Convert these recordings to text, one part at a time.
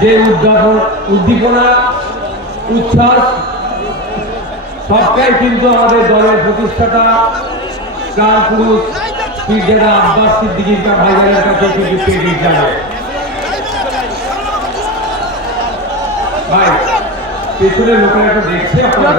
যে উদ্দীপনা উচ্ছ্বাস সবটাই কিন্তু আমাদের দলের প্রতিষ্ঠাতা প্রাণ পুরুষ পীরজাদা আব্বাস সিদ্দিকী ভাইজানের কাছে কিন্তু পেয়ে যাবে। ভাই পেছনের লোকেরা একটা দেখছে আপনারা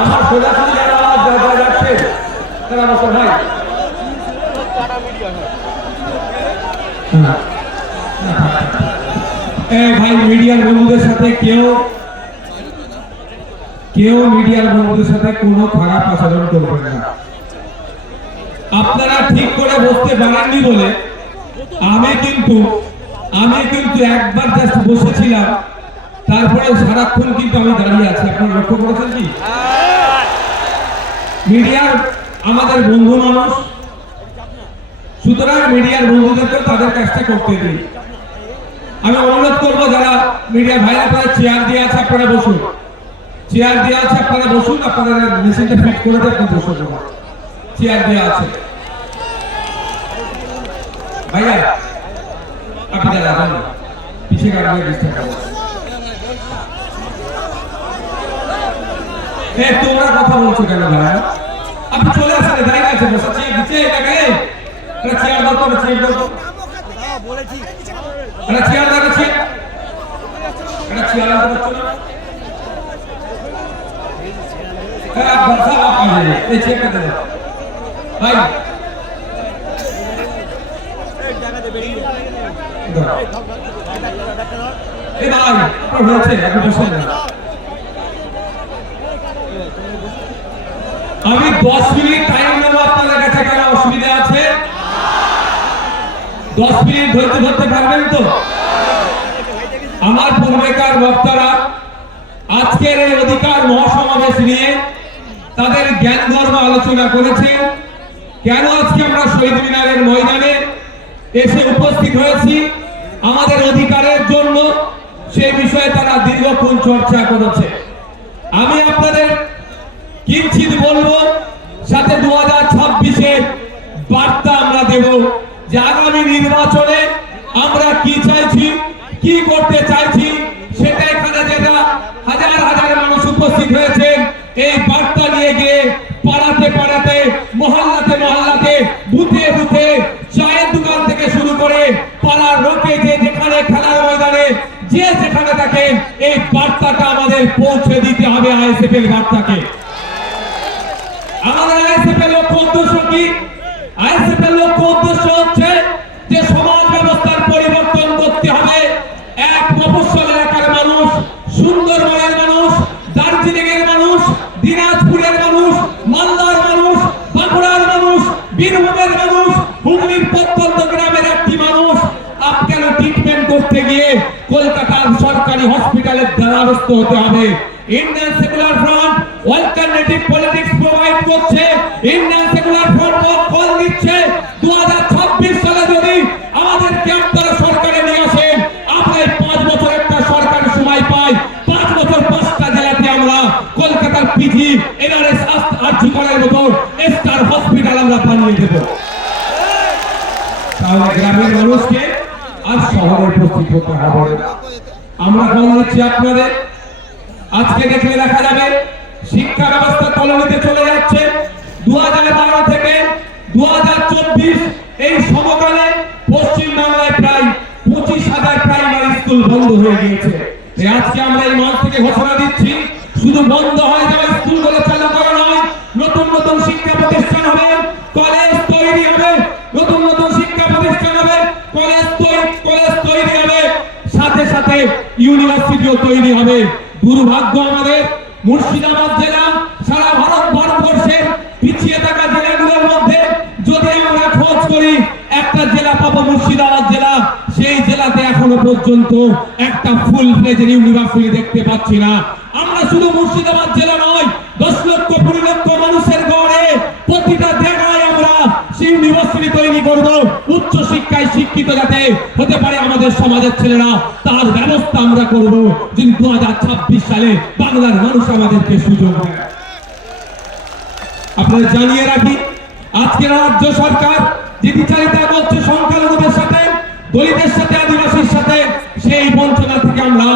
আমার সোজাসুজি যারা যাচ্ছে তারা বসে ভাই ভাই মিডিয়ার বন্ধুদের সাথে কেউ মিডিয়ার বন্ধুদের সাথে কোনো খারাপ আচরণ করবেন না। আপনারা ঠিক করে বসতে পারেননি বলে আমি কিন্তু একবার জাস্ট বসেছিলাম, তারপরে সারাক্ষণ কিন্তু আমি দাঁড়িয়ে আছি। আপনারা লক্ষ্য করেছেন কি? মিডিয়ার আমাদের বন্ধু মানুষ, সুতরাং মিডিয়ার বন্ধুদেরকে তাদের কাজটা করতে দিই। আমি অনুরোধ করবো যারা মিডিয়ার ভাইরা আপনারা চেয়ার দিয়ে আছে আপনারা বসুন, চেয়ার দেওয়া আছে আপনারা বসুন, আপনারা মেশিনটা ফিট করে দিয়ে আপনি বসুন, চেয়ার দেওয়া আছে। ভাইয়া আপনি যাবেন পিছিয়ে কাটবে ডিস্টার্ব করবে। তোমরা কথা বলছো কেন ভাইয়া? আপনি চলে আসেন, দাঁড়িয়ে আছে বসে চেয়ার দিচ্ছে এটাকে চেয়ার দাও, তোমরা চেয়ার দাও বলেছি, এটা চেয়ার দাও, এটা চেয়ার দাও চলো। ভাই আমি 10 মিনিট টাইম নেব আপনাদের কাছে, কেন অসুবিধা আছে? 10 মিনিট ধরতে পারবেন তো? আমার পূর্বেকার বক্তারা আজকের এই অধিকার মহাসমাবেশ নিয়ে তাদের জ্ঞান ধর্ম আলোচনা করেছে। কেন আজকে আমরা শহীদ মিনারের ময়দানে এসে উপস্থিত হয়েছি আমাদের অধিকারের জন্য, সেই বিষয়ে তারা দীর্ঘক্ষণ চর্চা করেছে। আমি আপনাদের কিঞ্চিত বলবো, সাথে 2026-এর বার্তা আমরা দেব যে আগামী নির্বাচনে আমরা কি চাইছি, কি করতে চাইছি, সেটা এখানে যেটা হাজার হাজার মানুষ উপস্থিত হয়েছে এই বার্তা নিয়ে গিয়ে পাড়াতে মহল্লাতে বুথে চায়ের দোকান থেকে শুরু করে পাড়ার লোকে যে যেখানে খেলার ময়দানে যে যেখানে থাকেন এই বার্তাটা আমাদের পৌঁছে দিতে হবে। আইএসএফ এর বার্তাকে আমাদের আইএসএফ এর লক্ষ্য উদ্দেশ্য কি? আইএসএফ এর লক্ষ্য উদ্দেশ্য হচ্ছে যে সমাজ ব্যবস্থার পরিবর্তন করতে হবে। এক মফস্বল এলাকার মানুষ, সুন্দরবনের মানুষ, দার্জিলিং এর মানুষ, দিনাজপুরের মানুষ, মালদার মানুষ, বাঁকুড়ার মানুষ, বীরভূমের মানুষ, হুগলির প্রত্যন্ত গ্রামের একটি মানুষ আপনার ট্রিটমেন্ট করতে গিয়ে কলকাতার সরকারি হসপিটালের দ্বারস্থ হতে হবে। Indian secular front alternative politics provide করছে। ইন্ডিয়ান সেকুলার ফ্রন্ট কল দিচ্ছে 2026 সালে যদি আমাদেরকে আপনারা সরকারে নিয়ে আসেন, আমরা 5 বছর একটা সরকার সময় পাই, 5 বছর 5টা জেলাতে আমরা কলকাতার পিজি এনআরএস আর্জি করার মতো স্টার হসপিটাল আমরা বানিয়ে দেব। তাহলে গ্রামের মানুষকে আর শহরে উপস্থিত হতে হবে। আমরা কল দিচ্ছি আপনাদের। আজকে দেখলে দেখা যাবে শিক্ষা ব্যবস্থা তলানিতে চলে যাচ্ছে। 2012 থেকে 2024 এই সমকালে পশ্চিম বাংলায় প্রায় 25,000 প্রাইমারি স্কুল বন্ধ হয়ে গিয়েছে। আজকে আমরা এই মঞ্চ থেকে ঘোষণা দিচ্ছি, শুধু বন্ধ হয়ে যাওয়া স্কুলগুলো চালু করা নয়, নতুন নতুন শিক্ষা প্রতিষ্ঠান হবে, কলেজ তৈরি হবে, নতুন নতুন শিক্ষা প্রতিষ্ঠান হবে, কলেজ তৈরি হবে, সাথে সাথে ইউনিভার্সিটিও তৈরি হবে। দুর্ভাগ্য আমাদের মুর্শিদাবাদ জেলা সারা ভারতবর্ষের পিছিয়ে থাকা জেলাগুলোর মধ্যে যদি আমরা খোঁজ করি একটা জেলা পাবো মুর্শিদাবাদ জেলা, সেই জেলাতে এখনো পর্যন্ত একটা ফুল ফ্লেজেড ইউনিভার্সিটি দেখতে পাচ্ছি না। আমরা শুধু মুর্শিদাবাদ জেলা নয়, 10 লক্ষ 20 লক্ষ মানুষের গড়ে প্রতিটা জায়গায় আমরা সেই ইউনিভার্সিটি তৈরি করব। উচ্চ শিক্ষায় শিক্ষিত যাতে হতে পারে আমাদের সমাজের ছেলেরা, তার ব্যবস্থা আমরা করব, যদি 2026 সালে বাংলার মানুষ আমাদেরকে সুযোগ দেয়। আপনাদের জানিয়ে রাখি, আজকের রাজ্য সরকার যে বিচারিতা করছে সংখ্যালঘুদের সাথে, দলিতের সাথে, আদিবাসীর সাথে, সেই বঞ্চনা থেকে আমরা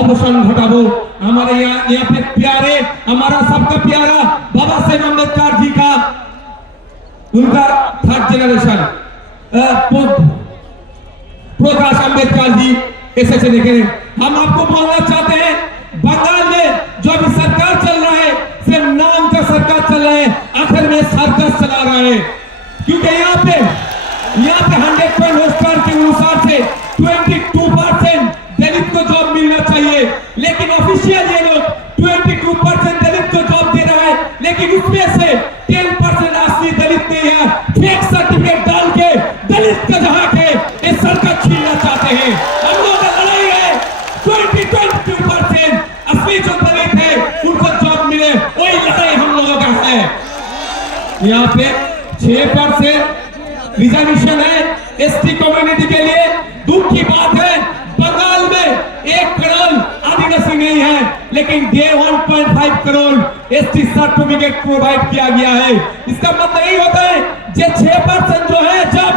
অবসান ঘটাবো। हमारे यहाँ पे प्यारे, हमारा सबका प्यारा बाबा साहेब अम्बेडकर जी का उनका 3rd जनरेशन प्रकाश अम्बेडकर जी ऐसे देखे। हम आपको बोलना चाहते हैं, बंगाल में जो अभी सरकार चल रहा है सिर्फ नाम का सरकार चल रहा है, आखिर में सर्कस चला रहा है। क्योंकि यहाँ पे 100% रोस्टर के अनुसार से 22% दलित को जॉब मिलना चाहिए, लेकिन ऑफिशियल ये लोग 22% दलित को जॉब दे रहा है, लेकिन उसमें से 10% असली दलित नहीं है। फेक सर्टिफिकेट डाल के दलित का जहाँ के ये सरकार छीनना चाहते हैं। हम लोग का लड़ाई है 22% असली जो दलित है उनको जॉब मिले, वही लड़ाई हम लोगों का है। यहाँ पे 6% रिजर्वेशन है एसटी कम्युनिटी के लिए। दुख की बात है, बंगाल में 1 करोड़ आदिवासी नहीं है, लेकिन 1.5 करोड़ एसटी सर्टिफिकेट प्रोवाइड किया गया है। इसका मतलब यही होता है जे 6% जो है, जब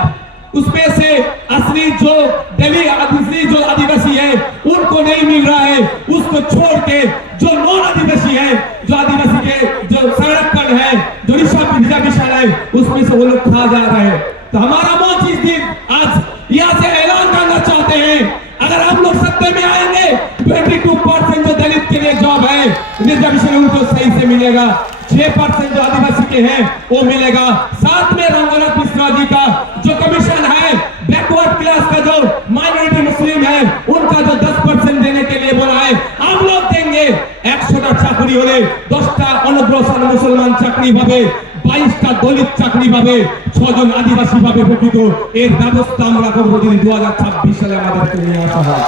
उसमें से असली जो आदिवासी है उनको नहीं मिल रहा है, उसको छोड़ के जो नॉन आदिवासी है, जो आदिवासी के जो संरक्षण है, जो रिजर्वेशन है, उसमें से वो लोग खा जा रहे हैं। तो हमारा मंच इस दिन आज यहाँ से ऐलान करना चाहते हैं, अगर हम लोग सत्ता में आएंगे 22% जो दलित के लिए जॉब है रिजर्वेशन उनको सही से मिलेगा, 6% जो आदिवासी के हैं वो मिलेगा। साथ में रंगनाथ मिश्रा जी का जो कमीशन है बैकवर्ड क्लास का, जो माइनॉरिटी मुस्लिम है, उनका जो 10% देने के लिए बोला है, हम लोग देंगे। 100টা চাকরি হলে 10টা অনগ্রসর মুসলমান চাকরি পাবে, 22টা দলিত চাকরি পাবে, 6 জন আদিবাসী পাবে প্রকৃত। এর ব্যবস্থা আমরা করব যদি 2026 সালে আমাদেরকে নিয়ে আসা হয়,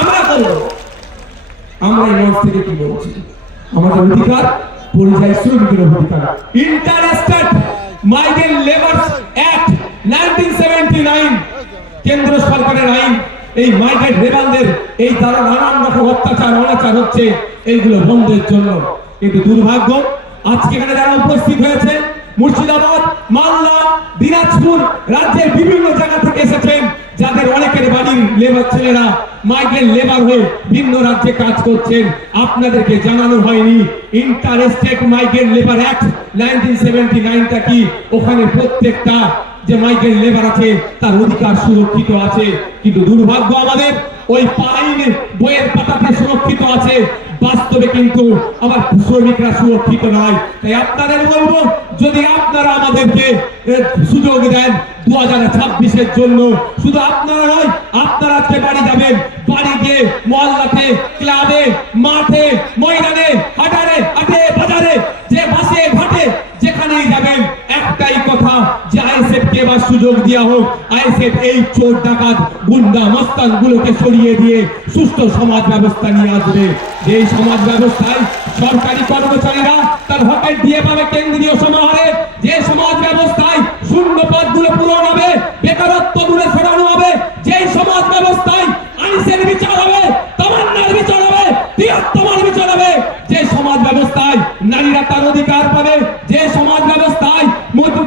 আমরা করব। আমরা এই মঞ্চ থেকে কি বলছি, আমাদের অধিকার পরিযায়ী শ্রমিকের অধিকার। ইন্টারস্টেট মাইগ্রেন্ট লেবার্স অ্যাক্ট 1979 কেন্দ্র সরকারের আইন, এই মাইগ্রেন্ট লেবারদের এই দ্বারা নানান রকম অত্যাচার অনাচার হচ্ছে, এইগুলো বন্ধের জন্য। কিন্তু দুর্ভাগ্য, আজকে এখানে যারা উপস্থিত হয়েছে মুর্শিদাবাদ, মালদা, দিনাজপুর রাজ্যের বিভিন্ন জায়গা থেকে এসেছেন, যাদের অনেকের বাড়ির লেবার ছেলেরা মাইগ্রেন্ট লেবার হয়ে ভিন্ন রাজ্যে কাজ করছেন, আপনাদেরকে জানানো হয়নি ইন্টারস্টেট মাইগ্রেন্ট লেবার অ্যাক্ট 1979টা কি। ওখানে প্রত্যেকটা যে মাইগ্রেন্ট লেবার আছে তার অধিকার সুরক্ষিত আছে, কিন্তু দুর্ভাগ্য আমাদের ওই আইন বইয়ের পাতাতে সুরক্ষিত আছে, বাস্তবে কিন্তু আমার শ্রমিকরা সুরক্ষিত নয়। তাই আপনাদের বলবো, যদি আপনারা আমাদেরকে সুযোগ দেন 2026-এর জন্য, শুধু আপনারা নয়, আপনারা আজকে বাড়ি যাবেন, বাড়ি গিয়ে মহল্লাতে, ক্লাবে, মাঠে, ময়দানে, হাটে বাজারে, যে বাসে ঘাটে যেখানেই যাবেন, একটাই কথা, যে আইএসএফ কে এবার সুযোগ দেওয়া হোক। আইএসএফ এই চোর ডাকাত গুন্ডা মস্তান গুলোকে সরিয়ে দিয়ে সুস্থ সমাজ ব্যবস্থা নিয়ে আসবে। যে সমাজ ব্যবস্থায় সরকারি কর্মচারীরা তার হকের দিয়ে পাবে কেন্দ্রীয় সমাহারে, যে সমাজ ব্যবস্থায় শূন্য পদগুলো পূরণ হবে, বেকারত্ব দূরে সরানো হবে, যে সমাজ ব্যবস্থায় আইনের বিচার হবে, তামান্নার বিচার হবে, তিলোত্তমার বিচার হবে, যে সমাজ ব্যবস্থায় নারীরা তার অধিকার পাবে, যে সমাজ ব্যবস্থায়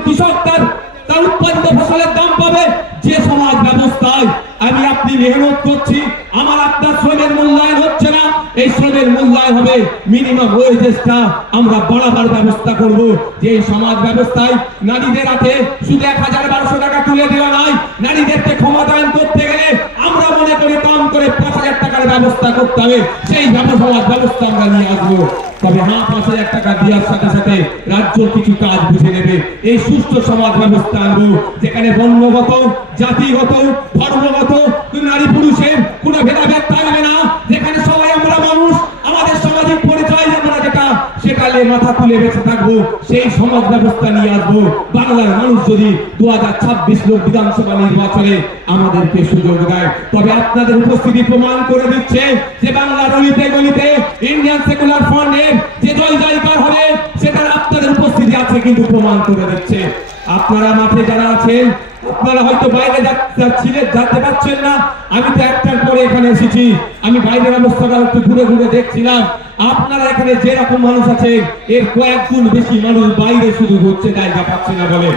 কৃষক তার উৎপাদিত ফসলের দাম পাবে, যে সমাজ ব্যবস্থায় আমি আপনি মেহনত করছি, আমার আপনার শ্রমের মূল্যায়ন হচ্ছে না, এই শ্রমের মূল্যায়ন হবে, মিনিমাম ওয়েজেসটা আমরা বাড়াবার ব্যবস্থা করব। যে এই সমাজ ব্যবস্থায় নারীদের হাতে শুধু ১,১২০০ টাকা তুলে দেওয়া নয়, নারীদেরকে ক্ষমতায়ন করতে গেলে আমরা মনে করি কম করে ৫,০০০ টাকার ব্যবস্থা করতে হবে। সেই সমাজ ব্যবস্থা আমরা নিয়ে আসবো। তবে হ্যাঁ, ৫,০০০ টাকা দেওয়ার সাথে সাথে রাজ্য কিছু কাজ বুঝে নেবে। এই সুস্থ সমাজ ব্যবস্থা আনবো, যেখানে বর্ণগত, জাতিগত, ধর্মগত, নারী পুরুষের কোনো ভেদাভেদ থাকবে না, যেখানে সবাই আমরা মানুষ, আমাদের সামাজিক পরিচয় আমরা যেটা সেটা নিয়ে মাথা তুলে বেঁচে থাকবো। সেই সমাজ ব্যবস্থা নিয়ে আসবো। বাংলার মানুষ যদি 2026 লোক বিধানসভা নির্বাচনে আমাদেরকে সুযোগ দেয়, তবে আপনাদের উপস্থিতি প্রমাণ করে দিচ্ছে যে বাংলার অলিতে গলিতে ইন্ডিয়ান সেকুলার ফ্রন্টের যে জয় জয়কার হবে, সেটা আপনাদের উপস্থিতি আছে কিন্তু প্রমাণ করে দিচ্ছে। আপনারা মাঠে যারা আছেন, আপনারা হয়তো বাইরে যেতে পারছেন না। আমি তো একটার পরে এখানে এসেছি, আমি বাইরের অবস্থাটা একটু ঘুরে ঘুরে দেখছিলাম। আপনারা এখানে যেরকম মানুষ আছে, এর কয়েক গুণ বেশি মানুষ বাইরে শুধু ঘুরছে, জায়গা পাচ্ছে না বলে।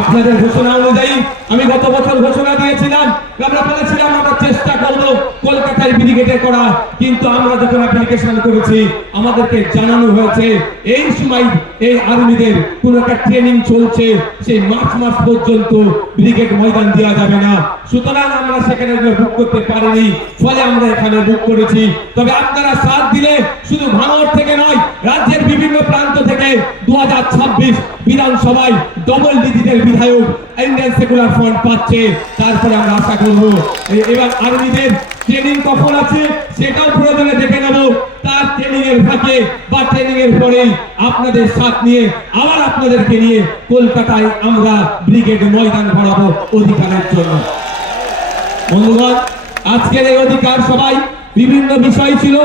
আপনাদের ঘোষণা অনুযায়ী আমি গত বছর ঘোষণা দিয়েছিলাম, আমরা বলেছিলাম আমরা চেষ্টা করব কলকাতায় ব্রিগেডে করা, কিন্তু আমরা যখন অ্যাপ্লিকেশন করেছি আমাদেরকে জানানো হয়েছে এই সময় এই আর্মিদের কোন একটা ট্রেনিং চলছে, সেই মার্চ মাস পর্যন্ত ব্রিগেড ময়দান দেওয়া যাবে না। সুতরাং আমরা সেখানে বুক করতে পারিনি, ফলে আমরা এখানে বুক করেছি। তবে আপনারা সাথ দিলে শুধু ভাঙড় থেকে নয়, রাজ্যের বিভিন্ন প্রান্ত থেকে 2026 বিধানসভায় ডবল ডিজিটের বিধায়ক ইন্ডিয়ান সেকুলার ফ্রন্ট পাচ্ছে। তারপরে আমরা আশা করব এবার আর্মিদের ট্রেনিং কখন আছে সেটাও প্রয়োজনে দেখে নেব। তার ট্রেনিং এর ফাঁকে বা ট্রেনিং এর পরেই আপনাদের সাথ নিয়ে আবার আপনাদেরকে নিয়ে কলকাতায় আমরা ব্রিগেড ময়দান ভরাবো অধিকারের জন্য। বন্ধুগণ, আজকের এই অধিকার সবাই বিভিন্ন বিষয় ছিল,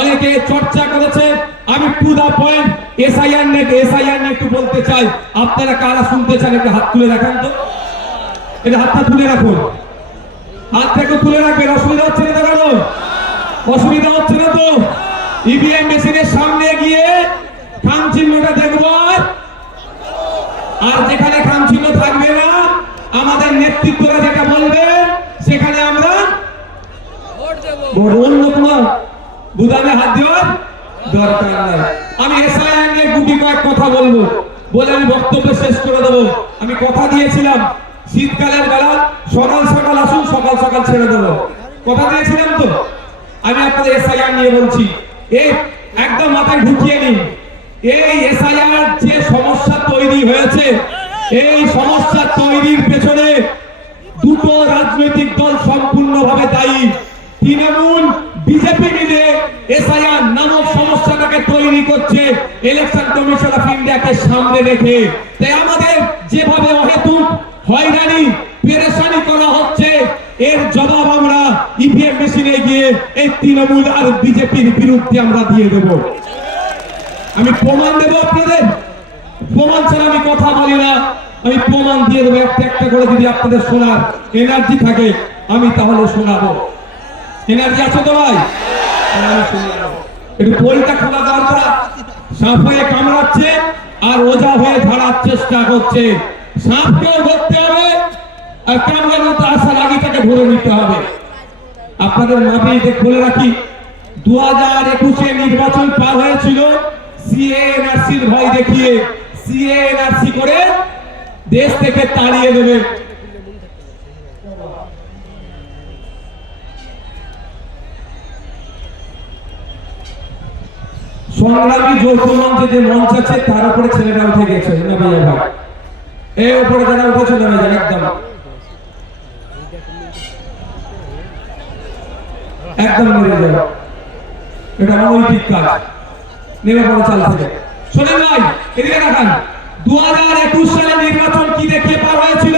অনেকে চর্চা করেছে। আমি টু দা পয়েন্ট এসআইআর নিয়ে একটু বলতে চাই। আপনারা কারা শুনতে চান একটু হাত তুলে রাখেন তো, এটা হাতটা তুলে রাখুন, হাতটাকে তুলে রাখবেন। অসুবিধা হচ্ছে না দেখানো? অসুবিধা হচ্ছে না তো? ইভিএম মেশিনের সামনে গিয়ে খাম চিহ্নটা দেখব, আর যেখানে খাম চিহ্ন থাকবে না আমাদের নেতৃত্বরা যেটা বলবে সেখানে আমরা অন্য কোনো বুদামে হাত দেওয়ার দরকার নাই। আমি এসআইআর নিয়ে গুটি কয়েক কথা বলবো, বলে আমি বক্তব্য শেষ করে দেবো। আমি কথা দিয়েছিলাম শীতকালের বেলা সকাল সকাল আসুন, সকাল সকাল ছেড়ে দেবো, কথা দিয়েছিলাম তো। আমি আপনাদের এসআইআর নিয়ে বলছি, এই একদম মাথায় ঢুকিয়ে নিন। এই এসআইআর যে সমস্যা তৈরি হয়েছে, এই সমস্যা তৈরির পেছনে দুটো রাজনৈতিক দল সম্পূর্ণভাবে দায়ী। তৃণমূল বিজেপি মিলে এসআইআর নামক সমস্যাটাকে তৈরি করছে ইলেকশন কমিশন অফ ইন্ডিয়াকে সামনে রেখে। তাই আমাদের যেভাবে অহেতুক হয়রানি পেরেশানি করা হচ্ছে, এর জবাব আমরা ইভিএম মেশিনে গিয়ে এই তৃণমূল আর বিজেপির বিরুদ্ধে আমরা দিয়ে দেব। আমি প্রমাণ দেব আপনাদের, প্রমাণ ছাড়া আমি কথা বলি না, আমি প্রমাণ দিয়ে দেবো একটা একটা করে। যদি আপনাদের শোনার এনার্জি থাকে আমি তাহলে শোনাবো। এনার্জি আছে তো ভাই? একটু পোলটা খোলা দরকার। সাপ হয়ে কামড়াচ্ছে আর ওজা হয়ে ঝাড়ার চেষ্টা করছে। সাপকেও ধরতে হবে আর কামড়ানো তো আসার আগে তাকে ধরে নিতে হবে। আপনাদের মাথায় বলে রাখি, 2021-এ নির্বাচন পার হয়েছিল সিএএনআরসির ভয় দেখিয়ে। সিএএনআরসি করে দেশ থেকে তাড়িয়ে দেবে। সংগ্রামী যৌথ মঞ্চে যে মঞ্চ আছে তার উপরে ছেলেরা উঠে গেছে, এই উপরে যারা উঠেছে একদম একদম নেমে যাবে। এটা অনৈতিক কাজ, নেমে পড়ে চাল থেকে। শোনেন ভাই, এদিকে দেখান। 2021 সালে নির্বাচন কি দেখিয়ে পার হয়েছিল?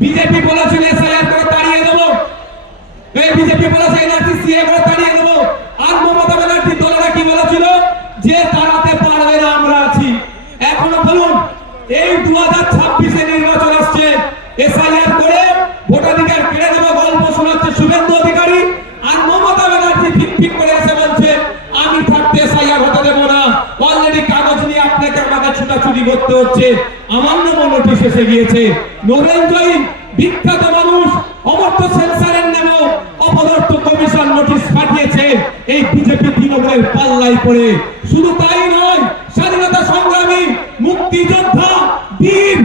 বিজেপি বলেছিল এসআইআর করে তাড়িয়ে দেবো, এই বিজেপি বলেছে এনআরসি সিএ করে তাড়িয়ে দেবো। আর মমতা ব্যানার্জি দলেরা কি বলেছিল? যে তাড়াতে পারবে না, আমরা আছি। এখনো বলুন, এই 2026-এ নির্বাচন আসছে, এসআইআর করে ভোটাধিকার কেড়ে দেবো গল্প শোনাচ্ছে শুভেন্দু অধিকারী। আর মমতা ব্যানার্জি ঠিক করে এসে বলছে আমি থাকতে এসআইআর হতে দেবো না। অলরেডি কাগজ নিয়ে আপনাকে আমাকে ছুটাছুটি করতে হচ্ছে। আমার নামও নোটিশ এসে গিয়েছে। নরেন্দ্রই বিখ্যাত মানুষ অমর্ত্য সেন্সারের নামেও অপদার্থ কমিশন নোটিশ পাঠিয়েছে। এই বিজেপি তৃণমূলের পাল্লায় পড়ে। শুধু তাই নয়, স্বাধীনতা সংগ্রামী, মুক্তিযোদ্ধা, বীর,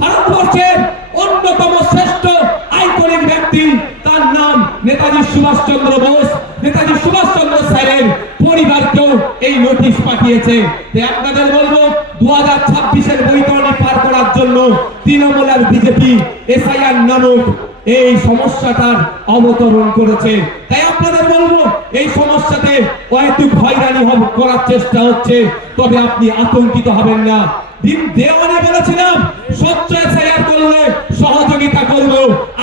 ভারতবর্ষের অন্যতম শ্রেষ্ঠ আইকনিক ব্যক্তি, তার নাম নেতাজি সুভাষচন্দ্র বোস। নেতাজি সুভাষচন্দ্র স্যারের পরিবারকেও এই নোটিশ পাঠিয়েছে। তাই আপনাদের বলবো, 2026-এর বৈতরণী পার করার জন্য তৃণমূল আর বিজেপি এসআইআর নামক এই সমস্যাটার অবতরণ করেছে। তাই আপনাদের বলবো, এই সমস্যাতে অহেতুক হয়রানি করার চেষ্টা হচ্ছে, তবে আপনি আতঙ্কিত হবেন না। দিন দেওয়ানে বলেছিলাম স্বচ্ছ এসআইআর করলে সহযোগিতা করব।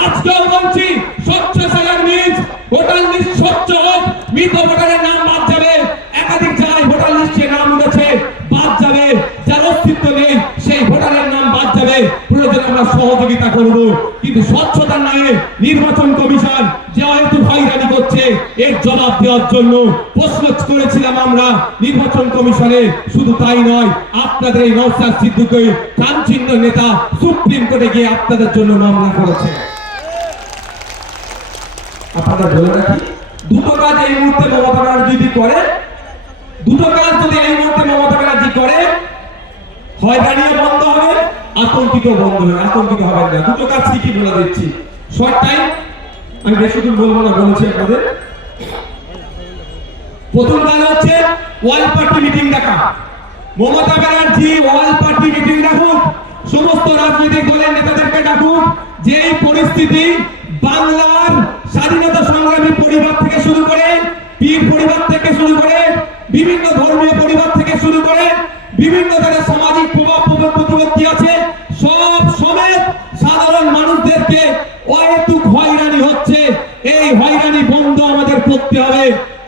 আজকেও বলছি, স্বচ্ছ এসআইআর মিন্স ভোটার লিস্ট স্বচ্ছ হোক, মৃত ভোটারের নাম বাদ যাবে, একাধিক জায়গায় ভোটার লিস্টে নাম উঠেছে বাদ যাবে, যার অস্তিত্ব নেই সেই ভোটারের নাম বাদ যাবে, প্রয়োজনে আমরা সহযোগিতা করব। কিন্তু স্বচ্ছতার নামে নির্বাচন কমিশন যে হয়তো হয়রানি করছে, এর জবাব দেওয়ার জন্য প্রশ্ন করেছিলাম আমরা নির্বাচন কমিশনে। শুধু তাই নয়, আপনাদের এই নওশাদ সিদ্দিকী কাঞ্চিন্ন নেতা সুপ্রিম কোর্টে গিয়ে আপনাদের জন্য মামলা করেছে। আপনারা বলে রাখি, দুটো কাজ এই মুহূর্তে মমতা ব্যানার্জি যদি করে, দুটো কাজ যদি এই মুহূর্তে মমতা ব্যানার্জি করে, হয়রানি বন্ধ হবে, আতঙ্কিত বন্ধ হবে। আতঙ্কিত হবেন না, দুটো কাজ কি বলে দিচ্ছি শর্ট টাইম, আমি বেশি দিন বলবো না, বলেছি আপনাদের। প্রথম কাজ হচ্ছে ওয়াল পার্টি মিটিং ডাকা। মমতা ব্যানার্জি ওয়াল পার্টি মিটিং ডাকুক, সমস্ত রাজনৈতিক দলের নেতাদেরকে ডাকুক। যে এই পরিস্থিতি, বাংলার স্বাধীনতা সংগ্রামী পরিবার থেকে শুরু করে, পীর পরিবার থেকে শুরু করে, বিভিন্ন ধর্মীয় পরিবার থেকে শুরু করে, বিভিন্ন ধরনের সামাজিক প্রভাব প্রতিপত্তি আছে, সব সমেত সাধারণ মানুষদেরকে অহেতুক হয়রানি হচ্ছে। এই হয়রানি বন্ধ আমাদের করতে হবে।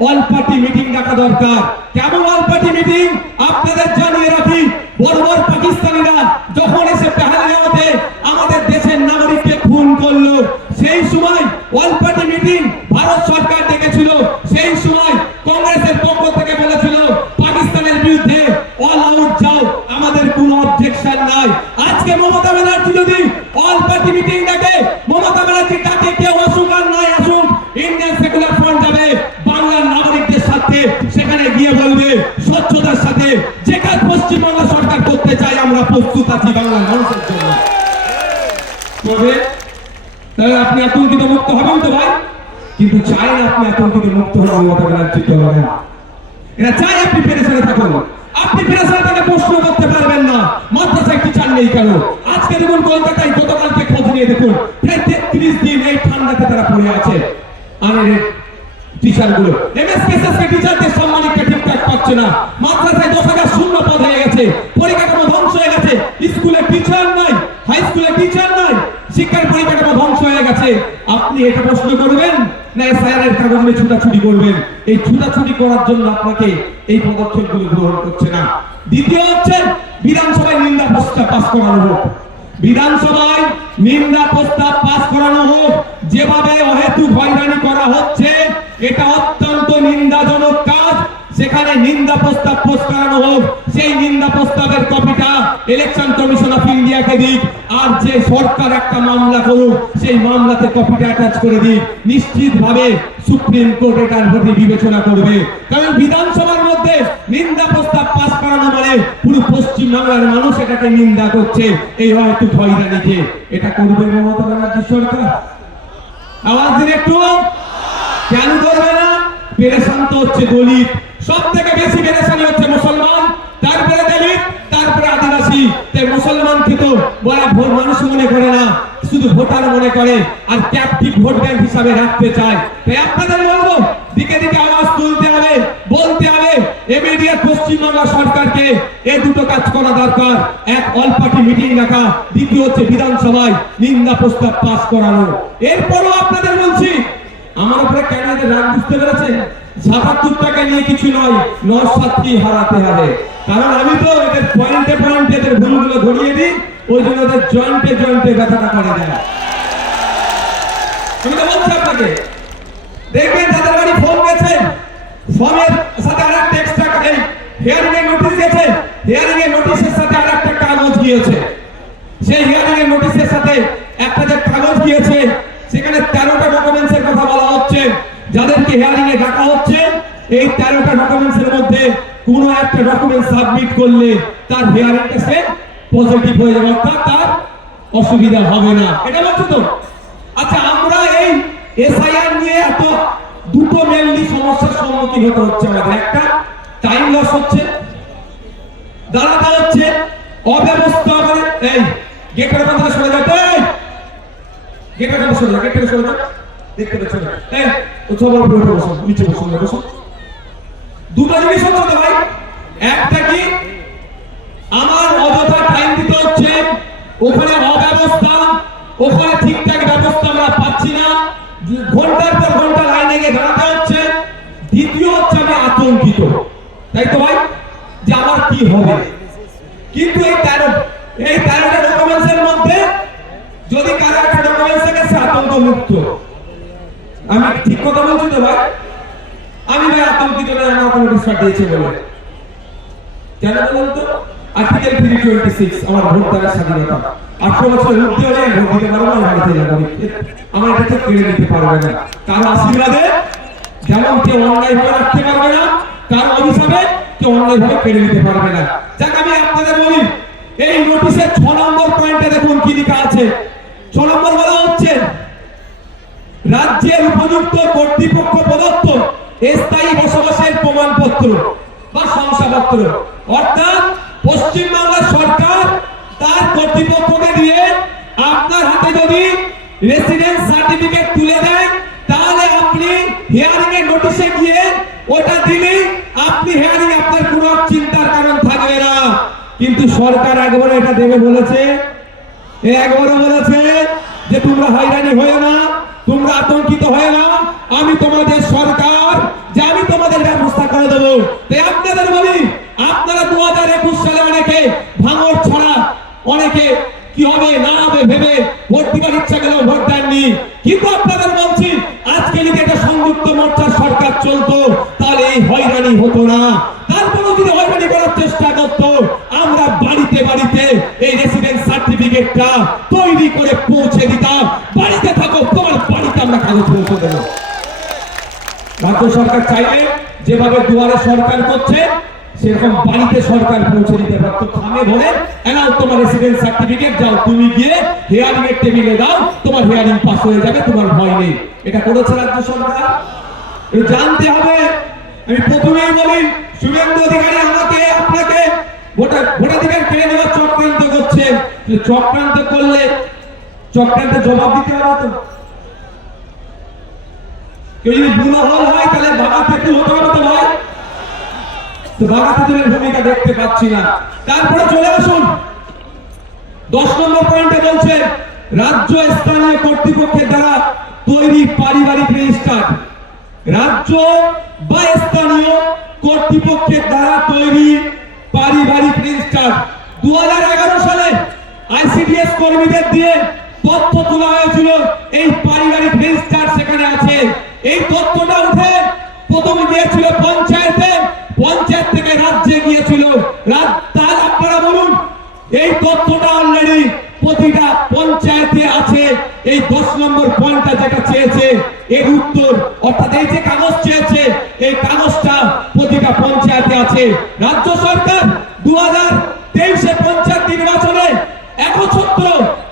অল পার্টি মিটিং ডাকা দরকার। কেমন অল পার্টি মিটিং? আপনাদের জানিয়ে রাখি, বর্বর পাকিস্তানিরা যখন এসে পেহেলগাঁওতে আমাদের দেশের নাগরিককে খুন করলো, সেই সময় অল পার্টি মিটিং ভারত সরকার ডেকেছিল। সেই সময় কংগ্রেসের পক্ষ থেকে বলেছিল পাকিস্তানের বিরুদ্ধে অল আউট যাও, আমাদের কোনো অবজেকশন নাই। আজকে মমতা ব্যানার্জি যদি অল পার্টি মিটিং ডাকে, মমতা ব্যানার্জি ডাকে কেউ আসুক আর নাই আসুক, ইন্ডিয়ান সেকুলার ফ্রন্ট যাবে বাংলার নাগরিকদের সাথে, সেখানে গিয়ে বলবে স্বচ্ছতার সাথে যে কাজ পশ্চিমবাংলা সরকার করতে চায় আমরা প্রস্তুত আছি বাংলার মানুষের জন্য। তবে তাহলে আপনি আতঙ্কিত মুক্ত হবেন তো ভাই? কিন্তু চাই না আপনি আতঙ্কিত মুক্ত হন মমতা ব্যানার্জি দলের। এরা চাই আপনি পেরেশানে থাকুন। আপনি পেরেশানে থেকে প্রশ্ন করতে পারবেন না মাদ্রাসায় টিচার নেই কেন। আজকে দেখুন কলকাতায় গতকালকে খোঁজ নিয়ে দেখুন, প্রায় 33 দিন এই ঠান্ডাতে তারা পড়ে আছে। আর টিচার গুলো এমএসকেএসএসকে টিচারদের সম্মানিকটা ঠিকঠাক পাচ্ছে না। মাদ্রাসায় 10,000 শূন্য পদ হয়ে গেছে, পরিকাঠামো ধ্বংস হয়ে গেছে, স্কুলে টিচার নাই, হাই স্কুলে টিচার নাই, শিক্ষার পরিকাঠামো ধ্বংস হয়ে গেছে। আপনি এটা প্রশ্ন করবেন না এসআইআর কাগজ নিয়ে ছুটাছুটি করবেন? এই ছুটাছুটি করার জন্য আপনাকে এই পদক্ষেপগুলো গ্রহণ করছে না। দ্বিতীয় হচ্ছে বিধানসভায় নিন্দা প্রস্তাব পাস করানো হোক। বিধানসভায় নিন্দা প্রস্তাব পাস করানো হোক। যেভাবে অহেতুক হয়রানি করা হচ্ছে এটা অত্যন্ত নিন্দাজনক কাজ। সেখানে নিন্দা প্রস্তাব পাস করানো হোক। সেই নিন্দা প্রস্তাবের কপিটা ইলেকশন কমিশন অফ ইন্ডিয়াকে দিক, আর যে সরকার একটা মামলা করুক সেই মামলাতে কপিটা অ্যাটাচ করে দিক। নিশ্চিতভাবে সুপ্রিম কোর্ট এটার প্রতি বিবেচনা করবে, কারণ বিধানসভার মধ্যে নিন্দা প্রস্তাব পাস করানো মানে পুরো পশ্চিম বাংলার মানুষ এটাকে নিন্দা করছে, এই হয়তো হয়রানিকে। এটা করবে মমতা ব্যানার্জি সরকার? আওয়াজ দিন একটু। কেন করবে না? পেরেশান তো হচ্ছে দলিত, সব থেকে বেশি পেরেশানি হচ্ছে মুসলমান, তারপরে দলিত, তারপরে আদিবাসী। তাই মুসলমানকে তো বলা মানুষ মনে করে না, শুধু ভোটার মনে করে, আর ক্যাপটিভ ভোট ব্যাংক হিসাবে রাখতে চায়। তাই আপনাদের বলবো, দিকে দিকে আওয়াজ তুলতে হবে, বলতে হবে ইমিডিয়েট পশ্চিমবাংলা সরকারকে এই দুটো কাজ করা দরকার। এক, অল পার্টি মিটিং রাখা, দ্বিতীয় হচ্ছে বিধানসভায় নিন্দা প্রস্তাব পাস করানো। এরপরও আপনাদের বলছি, আমার উপরে কেন এদের রাগ বুঝতে পেরেছেন? ৭৭ টাকা নিয়ে কিছু নয়, নওশাদকে হারাতে হবে। কারণ আমি তো এদের পয়েন্টে পয়েন্টে এদের ভুলগুলো ধরিয়ে দিই, ওই জন্য ওদের জয়েন্টে জয়েন্টে ব্যথাটা করে দেয়। আমি তো বলছি আপনাকে, দেখবেন যাদের বাড়ি ফর্ম গেছে, ফর্মের সাথে আরেকটা এক্সট্রা এই হিয়ারিং এর নোটিশ গেছে, হিয়ারিং এর নোটিশের সাথে আরেকটা কাগজ গিয়েছে। সেই হিয়ারিং এর নোটিশের সাথে একটা যে কাগজ গিয়েছে সেখানে 13টা ডকুমেন্টসের কথা বলা হচ্ছে, যাদেরকে হিয়ারিং এ ডাকা হচ্ছে, এই 13টা ডকুমেন্টসের মধ্যে কোনো একটা ডকুমেন্ট সাবমিট করলে তার হিয়ারিংটা সে পজিটিভ হয়ে যাবে, অর্থাৎ তার অসুবিধা হবে না। এটা বলছো তো? আচ্ছা, আমরা এই এসআইআর নিয়ে এত দুটো মেনলি সমস্যার সম্মুখীন হতে হচ্ছে আমাদের। একটা, টাইম লস হচ্ছে, দাঁড়াতে হচ্ছে, অব্যবস্থা করে। এই গেটের মধ্যে সরে যাবে, গেটের মধ্যে সরে যাবে, গেটের সরে যাবে, দেখতে পাচ্ছ না? এই ও সবার উপরে বসো, নিচে বসো, বসো। দুটো জিনিস হচ্ছে তো ভাই। একটা কি, আমার অযথা টাইম দিতে হচ্ছে, ওখানে অব্যবস্থা, ওখানে ঠিকঠাক ব্যবস্থা আমরা পাচ্ছি না, ঘন্টার পর ঘন্টা লাইনে গিয়ে দাঁড়াতে হচ্ছে। দ্বিতীয় হচ্ছে আমি আতঙ্কিত, তাই তো ভাই, যে আমার কি হবে। কিন্তু এই 13টা ডকুমেন্টসের মধ্যে যদি কারো একটা ডকুমেন্টস থাকে সে আতঙ্ক মুক্ত। আমি ঠিক কথা বলছি তো ভাই? আমি ভাই আতঙ্কিত না, আমার কোনো ডিসকার্ড দিয়েছে বলে। কেন বলুন তো? আর্টিকেল 326 আমার ভোট দেওয়ার স্বাধীনতা। 18 বছর ঊর্ধ্বে হলে ভোট দিতে পারবো না, বাড়িতে যাবো। আমার এটা কেড়ে নিতে পারবে না। কারো আশীর্বাদে যেমন কেউ অন্যায় ভাবে রাখতে পারবে না, কারো অভিশাপে কেউ অন্যায় ভাবে কেড়ে নিতে পারবে না। যাক, আমি আপনাদের বলি, এই নোটিশের 6 নম্বর পয়েন্টে দেখুন কি লেখা আছে। 6 নম্বর বলা হচ্ছে, রাজ্যের উপযুক্ত কর্তৃপক্ষ প্রদত্ত স্থায়ী বসবাসের প্রমাণপত্র বা শংসাপত্র, অর্থাৎ পশ্চিমবাংলার সরকার তার কর্তৃপক্ষকে দিয়ে আপনার হাতে যদি রেসিডেন্স সার্টিফিকেট তুলে দেয়, তাহলে আপনি হিয়ারিং এর নোটিশে গিয়ে ওটা দিলেই আপনি হিয়ারিং, আপনার কোনো চিন্তার কারণ থাকবে না। কিন্তু সরকার একবার এটা দেবে বলেছে, একবারও বলেছে যে তোমরা হয়রানি হয়ে না, তোমরা আতঙ্কিত হয়ে না, আমি তোমাদের সরকার, যে আমি তোমাদের ব্যবস্থা করে দেবো। তাই আপনাদের বলি, আপনারা 2021 সালে অনেকে ভাঙড় ছাড়া, অনেকে কি হবে না হবে ভেবে ভোট দিবার ইচ্ছা গেলেও ভোট দেননি। কিন্তু আপনাদের বলছি, আজকে যদি একটা সংযুক্ত মোর্চার সরকার চলতো, তাহলে এই হয়রানি হতো না। তারপরেও যদি হয়রানি করার চেষ্টা করতো, আমরা বাড়িতে বাড়িতে এই রেসিডেন্স সার্টিফিকেটটা তৈরি করে পৌঁছে দিতাম। বাড়িতে থাকো, তোমার বাড়িতে আমরা কাগজ পৌঁছে দেবো। রাজ্য সরকার চাইলে যেভাবে দুয়ারে সরকার করছে, সেরকম বাড়িতে সরকার পৌঁছে দিতে পারতো। থামে ভরে এনাও তোমার রেসিডেন্স সার্টিফিকেট, যাও তুমি গিয়ে হিয়ারিং এর টেবিলে দাও, তোমার হিয়ারিং পাস হয়ে যাবে, তোমার ভয় নেই। এটা করেছে রাজ্য সরকার। জানতে হবে। আমি প্রথমেই বলি, শুভেন্দু অধিকারী আমাকে আপনাকে ভোটাধিকার কেড়ে নেওয়ার চক্রান্ত করছে। চক্রান্ত করলে চক্রান্তে জবাব দিতে হবে তো। কেউ যদি বুনোহল হয়, তাহলে বাবা থেকে হতে হবে তো ভাই। তো বাবা তেতুলের ভূমিকা দেখতে পাচ্ছি না। তারপরে চলে আসুন 10 নম্বর পয়েন্টে বলছে, রাজ্য স্থানীয় কর্তৃপক্ষের দ্বারা তৈরি পারিবারিক রেজিস্টার। রাজ্য বা স্থানীয় কর্তৃপক্ষের দ্বারা তৈরি পারিবারিক রেজিস্টার 2011 সালে আইসিডিএস কর্মীদের দিয়ে তথ্য তোলা হয়েছিল। এই পারিবারিক রেজিস্টার সেখানে আছে। এই তথ্যটা উঠে প্রথম গিয়েছিল পঞ্চায়েতে, পঞ্চায়েত থেকে রাজ্যে গিয়েছিল। তাহলে আপনারা বলুন, এই তথ্যটা অলরেডি প্রতিটা পঞ্চায়েতে আছে। এই 10 নম্বর পয়েন্টটা যেটা চেয়েছে এর উত্তর, অর্থাৎ এই যে কাগজ চেয়েছে, এই কাগজটা প্রতিটা পঞ্চায়েতে আছে। রাজ্য সরকার 2023-এ পঞ্চায়েত নির্বাচনে একচ্ছত্র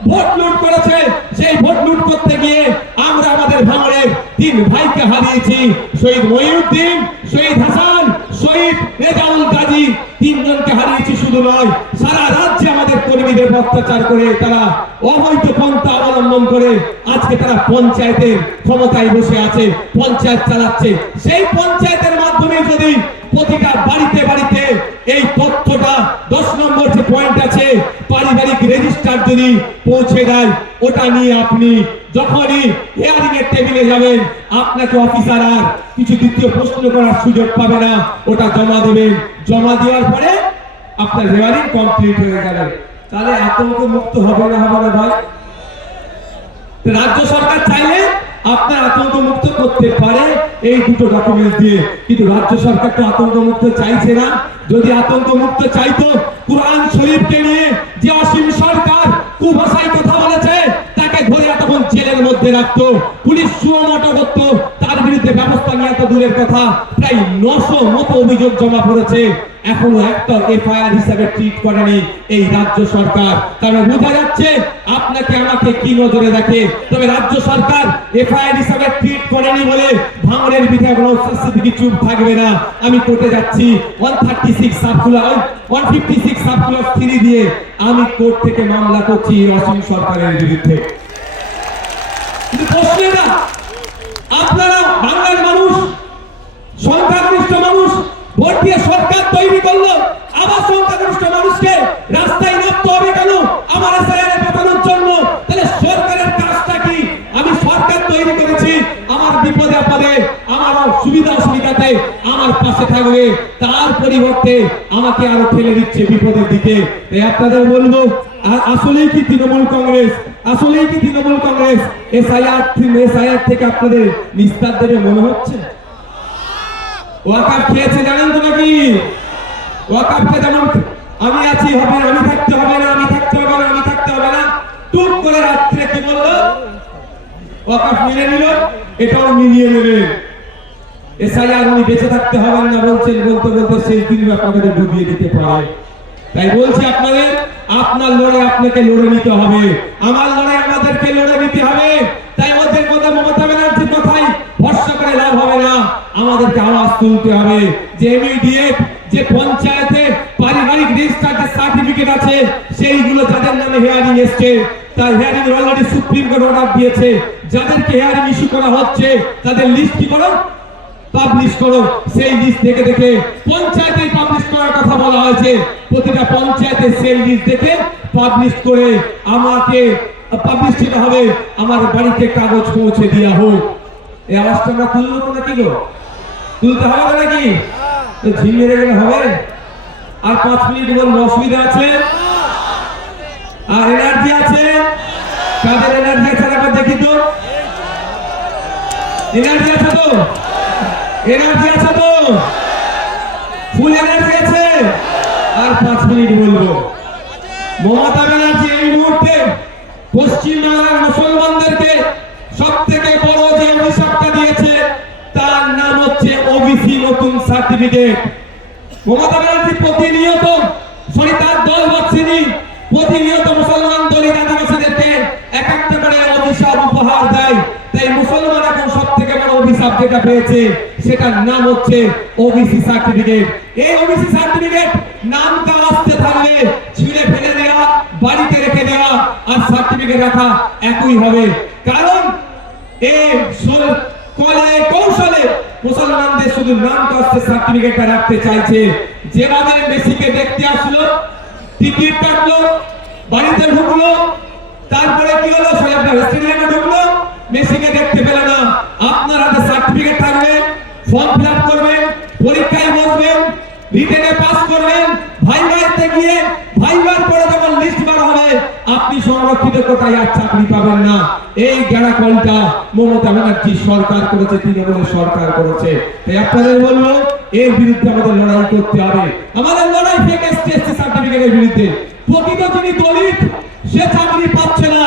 ভোট লুট করেছে। সেই ভোট লুট করতে গিয়ে আমরা আমাদের ভাঙড়ের 3 ভাইকে হারিয়েছি। শহীদ মহিউদ্দিন, শহীদ হাসান, শহীদ রেজাউল গাজী, 3 জনকে হারিয়েছি। শুধু নয়, সারা রাজ্যে আমাদের কর্মীদের অত্যাচার করে, তারা অবৈধ পন্থা অবলম্বন করে আজকে তারা পঞ্চায়েতের ক্ষমতায় বসে আছে, পঞ্চায়েত চালাচ্ছে। সেই পঞ্চায়েতের মাধ্যমে যদি প্রতিটা বাড়িতে বাড়িতে এই তথ্যটা 10 নম্বর যে পয়েন্ট আছে, পারিবারিক রেজিস্টার যদি পৌঁছে দেয়, ওটা নিয়ে আপনি যখনই হিয়ারিং এর টেবিলে যাবেন, আপনাকে অফিসার আর কিছু দ্বিতীয় প্রশ্ন করার সুযোগ পাবে না। ওটা জমা দেবেন, জমা দেওয়ার পরে আপনার হিয়ারিং কমপ্লিট হয়ে যাবে। তাহলে আতঙ্ক মুক্ত হবে না, হবে না ভাই? রাজ্য সরকার চাইলে আপনার আতঙ্ক মুক্ত করতে পারে এই দুটো ডকুমেন্ট দিয়ে। কিন্তু রাজ্য সরকার তো আতঙ্ক মুক্ত চাইছে না। যদি আতঙ্ক মুক্ত চাইতো, কুরআন শরীফকে নিয়ে যে অসীম সরকার কুভাষায় কথা বলেছে, তাকে ধরে তখন জেলে জেলের মধ্যে রাখতো, পুলিশ সুমোটো করতো, তার বিরুদ্ধে ব্যবস্থা নিয়ে তো দূরের কথা, প্রায় 900 মতো অভিযোগ জমা পড়েছে, এখনো একটা এফআইআর হিসাবে ট্রিট করেনি এই রাজ্য সরকার। কারণ বোঝা যাচ্ছে আপনাকে আমাকে কি নজরে দেখে। তবে রাজ্য সরকার এফআইআর হিসাবে ট্রিট করেনি বলে ভাঙড়ের বিধায়ক নওশাদ সিদ্দিকী চুপ থাকবে না। আমি কোর্টে যাচ্ছি 136 সার্কুলার 156 সার্কুলার 3 দিয়ে আমি কোর্ট থেকে মামলা করছি অসীম সরকারের বিরুদ্ধে। কিন্তু প্রশ্ন না, আপনারা বাংলার মানুষ, সংখ্যাগরিষ্ঠ মানুষ ভোট দিয়ে সরকার তৈরি করলো, আবার সংখ্যাগরিষ্ঠ মানুষকে রাস্তায় নামতে হবে কেন? আমার এসআইআর পাঠানোর জন্য। তাহলে সরকারের কাজটা কি? আমি সরকার তৈরি করেছি, আমার বিপদে আপদে, আমার সুবিধা অসুবিধাতে আমার পাশে থাকবে, তার পরিবর্তে আমাকে আরো ঠেলে দিচ্ছে বিপদের দিকে। তাই আপনাদের বলবো, আসলেই কি তৃণমূল কংগ্রেস, আসলেই কি তৃণমূল কংগ্রেস এসআইআর থেকে আপনাদের নিস্তার দেবে মনে হচ্ছে? ওয়াকাফ খেয়েছে জানেন তো নাকি? ওয়াকাফকে যেমন আমি আছি হবে না, আমি থাকতে হবে না, আমি থাকতে হবে না, আমি থাকতে হবে না, টুক করে রাত্রে কি বললো? ওয়াকাফ মেনে নিল, এটাও মিলিয়ে নেবে। এসআইআর উনি বেঁচে থাকতে হবে না বলছেন, বলতে বলতে শেষ দিন আপনাদের ডুবিয়ে দিতে পারে। তাই বলছি আপনাদের, আপনার লড়াই আপনাকে লড়ে নিতে হবে, আমার লড়াই আমাদেরকে লড়ে নিতে হবে। তাই ওদের কথা, মমতা ব্যানার্জির কথাই ভরসা করে লাভ হবে না, আমাদেরকে আওয়াজ তুলতে হবে যে ইমিডিয়েট যে পঞ্চায়েতে পারিবারিক রেজিস্টার যে সার্টিফিকেট আছে সেইগুলো যাদের নামে হিয়ারিং এসছে, তার hearing already supreme court order দিয়েছে, যাদেরকে হিয়ারিং ইস্যু করা হচ্ছে তাদের লিস্ট কি করো, পাবলিশ করো। সেই লিস্ট দেখে দেখে পঞ্চায়েতে পাবলিশ করার কথা বলা হয়েছে, প্রতিটা পঞ্চায়েতে সেই লিস্ট দেখে পাবলিশ করে আমাকে পাবলিশ দিতে হবে, আমার বাড়িতে কাগজ পৌঁছে দেওয়া হোক। এই আওয়াজটা আমরা তুলবো নাকি গো? তুলতে হবে নাকি? ঝিম মেরে গেলে হবে? আর 5 মিনিট বলুন, অসুবিধা আছে? আর এনার্জি আছে? কাদের এনার্জি আছে একবার দেখি তো? এনার্জি আছে তো? এনার্জি আছে তো? ফুল এনার্জি আছে? আর 5 মিনিট বলবো। মমতা ব্যানার্জি এই মুহূর্তে পশ্চিমবাংলার মুসলমানদেরকে সব থেকে বড় যে অভিশাপটা দিয়েছে তার নাম হচ্ছে ওবিসি নতুন সার্টিফিকেট। মমতা ব্যানার্জি প্রতিনিয়ত তার দল বাচ্চিনি প্রতিনিয়ত মুসলমান দলিত আদিবাসীদেরকে এক একটা করে অভিশাপ উপহার দেয়। তাই মুসলমান এখন সব থেকে বড় অভিশাপ যেটা পেয়েছে সেটার নাম হচ্ছে ওবিসি সার্টিফিকেট। এই ওবিসি সার্টিফিকেট নামটা আসতে থাকলে ছিঁড়ে ফেলে দেওয়া, বাড়িতে রেখে দেওয়া আর সার্টিফিকেট রাখা একই হবে। কারণ এই কলে কৌশলে মুসলমানদের শুধু নামটা আসতে সার্টিফিকেটটা রাখতে চাইছে। যেভাবে মেসিকে দেখতে আসলো, টিকিট কাটলো, বাড়িতে ঢুকলো, তারপরে কি হলো, স্টেডিয়ামে ঢুকলো, মেসিকে দেখতে পেল না। আপনার হাতে সার্টিফিকেট থাকবে, ফর্ম ফিল আপ করবেন, পরীক্ষায় বসবেন, রিটেনে পাস করবেন, ভাইভাতে গিয়ে ভাইভার পরে যখন লিস্ট বার হবে আপনি সংরক্ষিত কোটায় আর চাকরি পাবেন না। এই গ্যারাকলটা মমতা ব্যানার্জি সরকার করেছে, তৃণমূলের সরকার করেছে। তাই আপনাদের বলবো, এর বিরুদ্ধে আমাদের লড়াই করতে হবে। আমাদের লড়াই ফেক এসটি সার্টিফিকেটের বিরুদ্ধে। প্রকৃত যিনি দলিত সে চাকরি পাচ্ছে না,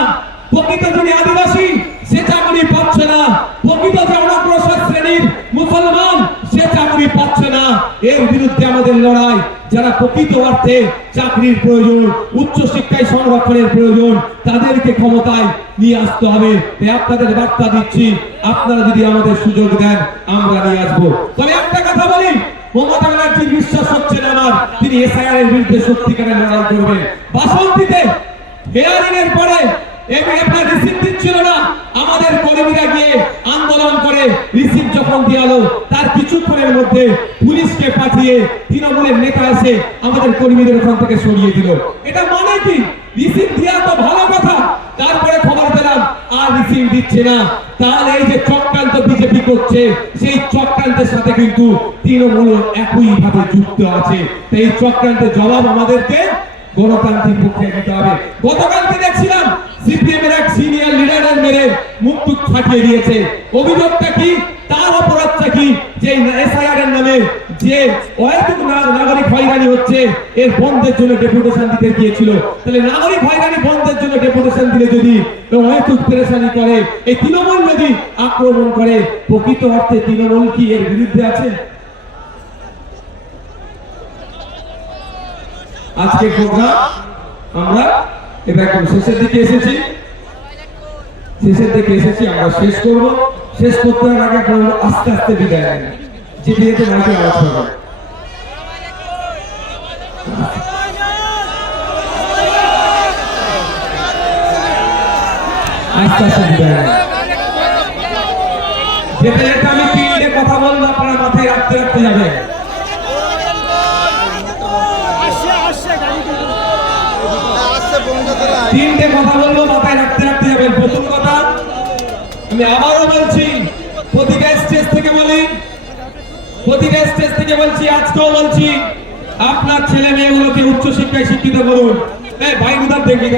প্রকৃত যিনি আদিবাসী সে চাকরি পাচ্ছে না, প্রকৃত যে অনগ্রসর শ্রেণীর মুসলমান সে চাকরি পাচ্ছে না। এর বিরুদ্ধে আমাদের লড়াই। যারা প্রকৃত অর্থে চাকরির প্রয়োজন, উচ্চ শিক্ষায় সংরক্ষণের প্রয়োজন, তাদেরকে ক্ষমতায় নিয়ে আসতে হবে। তাই আপনাদের বার্তা দিচ্ছি, আপনারা যদি আমাদের সুযোগ দেন আমরা নিয়ে আসবো। তবে একটা কথা বলি, মমতা ব্যানার্জির বিশ্বাস হচ্ছে না আমার তিনি এসআইআর এর বিরুদ্ধে সত্যিকারের লড়াই করবেন। বাসন্তীতে হিয়ারিং এর পরে আপনার রিসিপ্ট দিচ্ছিল না, আমাদের কর্মীরা গিয়ে আন্দোলন করে রিসিপ্ট যখন দেওয়ালো তার কিছুক্ষণের মধ্যে পুলিশকে পাঠিয়ে তৃণমূলের নেতা এসে আমাদের কর্মীদের ওখান থেকে সরিয়ে দিল। এটা মানে কি? রিসিপ্ট দেওয়া তো ভালো কথা, তারপরে খবর পেলাম আর রিসিপ্ট দিচ্ছে না। তাহলে এই যে চক্রান্ত বিজেপি করছে, সেই চক্রান্তের সাথে কিন্তু তৃণমূল একই ভাবে যুক্ত আছে। এই চক্রান্তের জবাব আমাদেরকে গণতান্ত্রিক প্রক্রিয়া দিতে হবে। গতকালকে দেখছিলাম সিপিএম এর এক সিনিয়র লিডারের মেরে মুখ টুক ফাটিয়ে দিয়েছে। অভিযোগটা কি, তার অপরাধটা কি, যে এসআইআর এর নামে যে অহেতুক নাগরিক হয়রানি হচ্ছে এর বন্ধের জন্য ডেপুটেশন দিতে গিয়েছিল। তাহলে নাগরিক হয়রানি বন্ধের জন্য ডেপুটেশন দিলে যদি অহেতুক পেরেশানি করে, এই তৃণমূল যদি আক্রমণ করে, প্রকৃত অর্থে তৃণমূল কি এর বিরুদ্ধে আছে? আজকে প্রোগ্রাম আমরা এবার একদম শেষের দিকে এসেছি, আমরা শেষ করব। শেষ করতে আগে আস্তে আস্তে বিদায় নেন, যে বিয়েতে মাইকে আওয়াজ হবে আস্তে আস্তে বিদায় নেন। যেটা যেটা আমি তিনটে কথা বলবো আপনারা মাথায় রাখতে রাখতে যাবেন। তিনটে কথা বলবো, মাথায় রাখতে রাখতে যাবেন। প্রথম কথা, আমি আবারও বলছি, প্রতিটা স্টেজ থেকে বলছি, আজকেও বলছি, আপনার ছেলে মেয়েগুলোকে উচ্চশিক্ষায় শিক্ষিত করুন। ভাই, দেখি